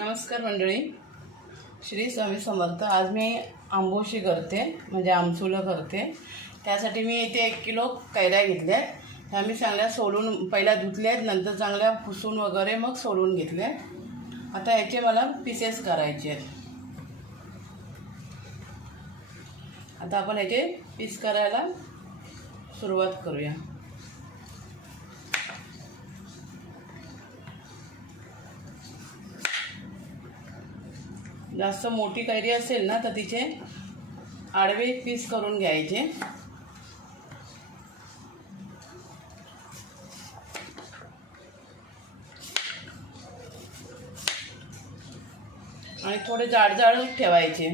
नमस्कार मंडळी. श्री स्वामी समर्थ. आज मी आंबोशी करते म्हणजे आमचुलं करते. त्यासाठी मी इथे एक किलो कैऱ्या घेतल्या ह्या मी चांगल्या सोलून पहिल्या धुतल्या आहेत नंतर चांगल्या पुसून वगैरे मग सोलून घेतल्या आता याचे मला पीसेस करायचे आहेत. आता आपण याचे पीस करायला सुरुवात करूया. जास्त मोठी कैरी असेल ना तर तिचे आडवे पीस करून घ्यायचे. आणि थोडे जाड जाड ठेवायचे.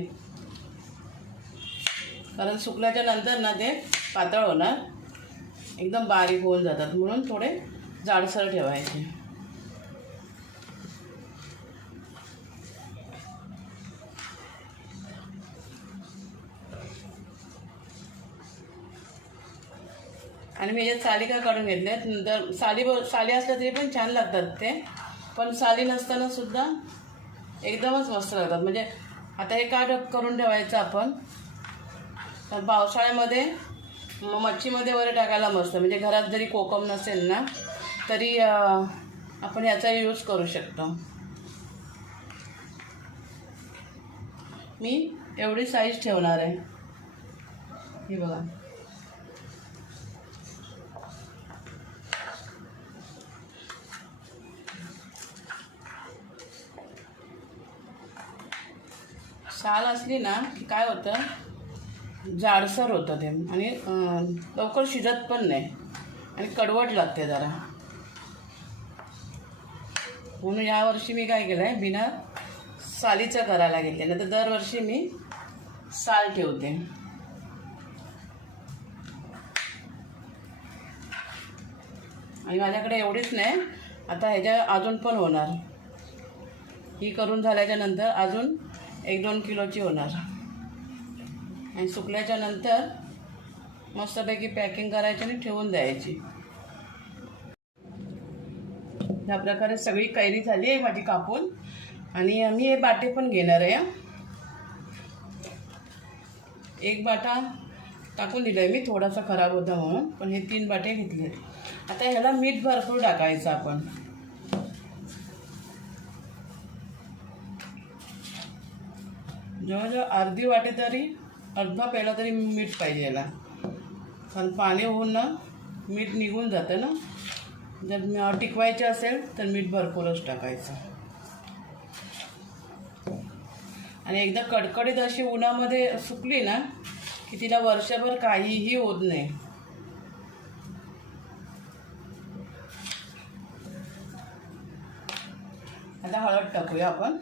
कारण सुकल्याच्या नंतर ना ते पातळ होणार. एकदम बारीक होऊन जातात. म्हणून थोडे जाडसर ठेवायचे. आणि मी याच्यात साली का काढून घेतल्यात नंतर साली ब साली असल्या तरी पण छान लागतात ते. पण साली नसताना सुद्धा एकदमच मस्त लागतात. म्हणजे आता हे का करून ठेवायचं आपण. तर पावसाळ्यामध्ये म- मच्छीमध्ये वगैरे टाकायला मस्त. म्हणजे घरात जरी कोकम नसेल ना तरी आपण याचा यूज करू शकतो. मी एवढी साईज ठेवणार आहे. हे बघा. साल असली ना की काय होतं? जाडसर होतं ते. आणि लवकर शिजत पण नाही. आणि कडवट लागते जरा. म्हणून यावर्षी मी काय केलं आहे बिना सालीचं करायला घेतले नाही तर दरवर्षी मी साल ठेवते. आणि माझ्याकडे एवढीच नाही. आता ह्याच्या अजून पण होणार. ही करून झाल्याच्यानंतर अजून एक दोन किलोची होणार. आणि सुकल्याच्या नंतर मस्तपैकी पॅकिंग करायची आणि ठेवून द्यायची. ह्या प्रकारे सगळी कैरी झाली आहे माझी कापून. आणि आम्ही हे बाटे पण घेणार आहे एक बाटा टाकून दिला आहे मी थोडासा खराब होता म्हणून पण हे तीन बाटे घेतले. आता ह्याला मीठ भरपूर टाकायचं आपण. जवळजवळ अर्धी वाटे तरी अर्धा प्याला तरी मीठ पाहिजे याला. कारण पाणी होऊन ना मीठ निघून जातं ना. जर टिकवायचं असेल तर मीठ भरपूरच टाकायचं. आणि एकदा कडकडीत अशी उन्हामध्ये सुकली ना की तिला वर्षभर काहीही होत नाही. आता हळद टाकूया आपण.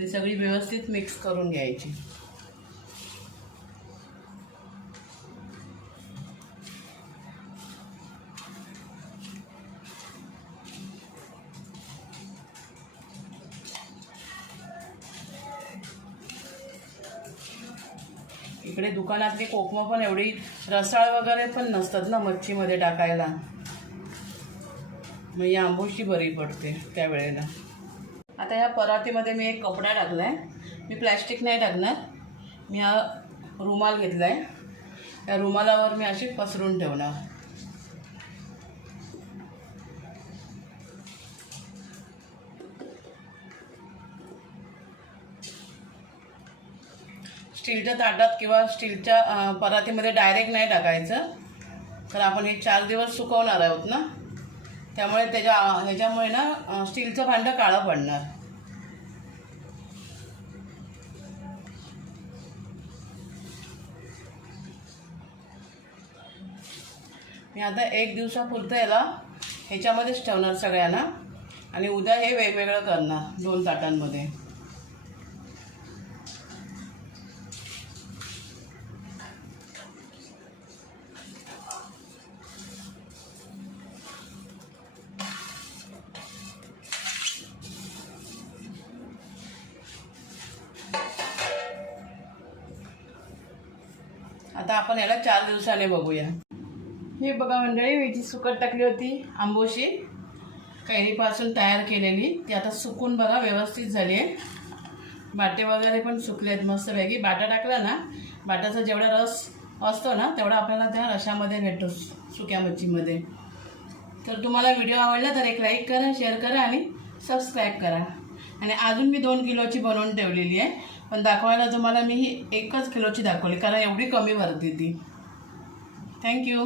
आणि सगळी व्यवस्थित मिक्स करून घ्यायची. इकडे दुकानातली कोकमं पण एवढी रसाळ वगैरे पण नसतात ना मच्छीमध्ये टाकायला. मग ही आंबोशी बरी पडते त्यावेळेला आता या परातीमध्ये मी एक कपडा टाकला आहे मी प्लॅस्टिक नाही टाकणार. मी हा रुमाल घेतला आहे या रुमालावर मी अशी पसरून ठेवणार. स्टीलच्या ताटात किंवा स्टीलच्या परातीमध्ये डायरेक्ट नाही टाकायचं. तर आपण हे चार दिवस सुकवणार आहोत ना? त्यामुळे त्याच्या ह्याच्यामुळे ना स्टीलचं भांडं काळं पडणार. मी आता एक दिवसापुरतं याला ह्याच्यामध्येच ठेवणार सगळ्यांना. आणि उद्या हे वेगवेगळं करणार दोन ताटांमध्ये. आता आपण याला चार दिवसाने बघूया. हे बघा मंडळी मी जी सुकट टाकली होती आंबोशी. कैरीपासून तयार केलेली. ती आता सुकून बघा व्यवस्थित झाली आहे. बाटे वगैरे पण सुकले आहेत मस्तपैकी. बाटा टाकला ना बाटाचा जेवढा रस असतो ना तेवढा आपल्याला त्या रशामध्ये भेटतो सुक्या मच्छीमध्ये तर तुम्हाला व्हिडिओ आवडला तर एक लाईक करा शेअर करा आणि सबस्क्राईब करा. आणि अजून मी दोन किलोची बनवून ठेवलेली आहे. पण दाखवायला तुम्हाला मी ही एकच किलोची दाखवली कारण एवढी कमी भरते ती. थँक्यू